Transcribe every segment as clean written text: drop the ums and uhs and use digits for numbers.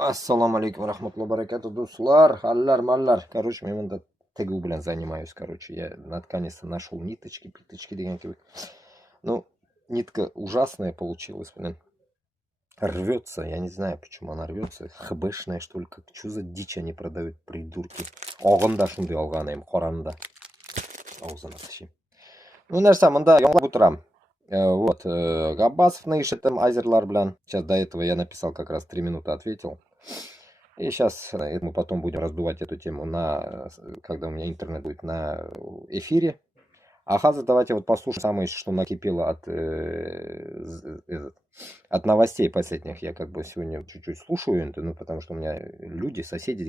Ассаламу алейкум рахматуллахи баракату, дуслар, халлар, маллар. Короче, мен мында тігу блин занимаюсь, короче. Я наконец-то нашел ниточки, питочки деген кебек. Ну, нитка ужасная получилась, блин. Рвется, я не знаю, почему она рвется. ХБшная, что ли, как, что за дичь они продают, придурки. Оғында шундай алған ем, қоранда. Аузына тышим. Ну, нәрсе, мында яңлап отырам. Вот, Габбасов наишетем азерлар, блин. Сейчас до этого я написал как раз 3 минуты, ответил. И сейчас мы потом будем раздувать эту тему, когда у меня интернет будет на эфире. А Хаза, давайте вот послушаем самое, что накипело от новостей последних. Я как бы сегодня чуть-чуть слушаю, ну, потому что у меня люди, соседи,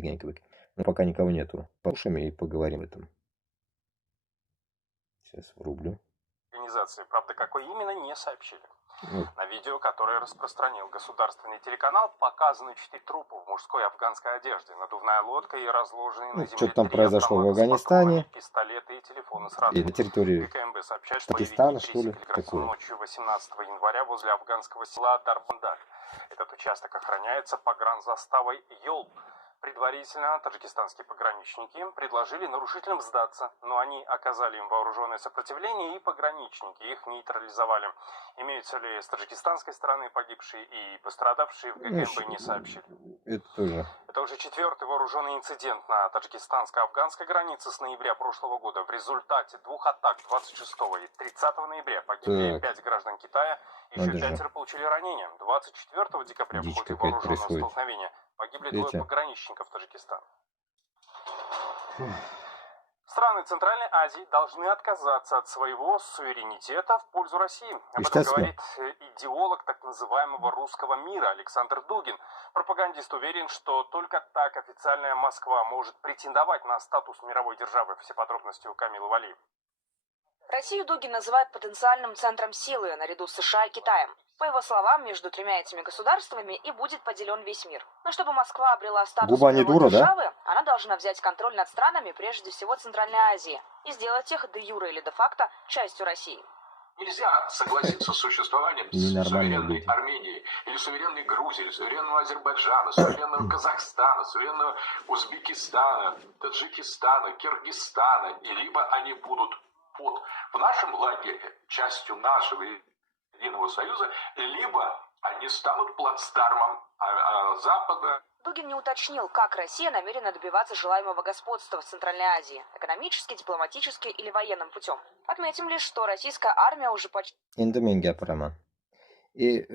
но пока никого нету. Послушаем и поговорим об этом. Сейчас врублю. Организации, правда, какой именно, не сообщили. Вот. На видео, которое распространил государственный телеканал, показаны 4 трупа в мужской афганской одежде, надувная лодка и разложенные на земле что там 3 произошло в автомата с Афганистане, патронами, пистолеты и телефоны с и радио. на территории ГКМБ сообщает, что Пакистана, боевики что ли, пересекли границу такое. ночью 18 января возле афганского села Дарбандак. Этот участок охраняется погранзаставой Йолп. Предварительно таджикистанские пограничники предложили нарушителям сдаться, но они оказали им вооруженное сопротивление, и пограничники их нейтрализовали. Имеются ли с таджикистанской стороны погибшие и пострадавшие, в ГКМБ не сообщили. Это уже 4-й вооруженный инцидент на таджикистанско-афганской границе с ноября прошлого года. В результате 2 атак 26 и 30 ноября погибли 5 граждан Китая, еще 5 получили ранения. 24 декабря в ходе вооруженного столкновения погибли 2 пограничников Таджикистана. Страны Центральной Азии должны отказаться от своего суверенитета в пользу России. Об этом говорит идеолог так называемого русского мира Александр Дугин. Пропагандист уверен, что только так официальная Москва может претендовать на статус мировой державы. Все подробности у Камилы Валиевой. Россию Дугин называет потенциальным центром силы наряду с США и Китаем. По его словам, между 3 этими государствами и будет поделен весь мир. Но чтобы Москва обрела статус мировой державы, она должна взять контроль над странами, прежде всего Центральной Азии, и сделать их де юре или де факто частью России. Нельзя согласиться с существованием суверенной Армении, или суверенной Грузии, или суверенного Азербайджана, суверенного Казахстана, суверенного Узбекистана, Таджикистана, Киргизстана, и либо они будут в нашем лагере частью нашего единого союза, либо они станут плацдармом Запада. Дугин не уточнил, как Россия намерена добиваться желаемого господства в Центральной Азии – экономически, дипломатически или военным путем. Отметим лишь, что российская армия уже почти... И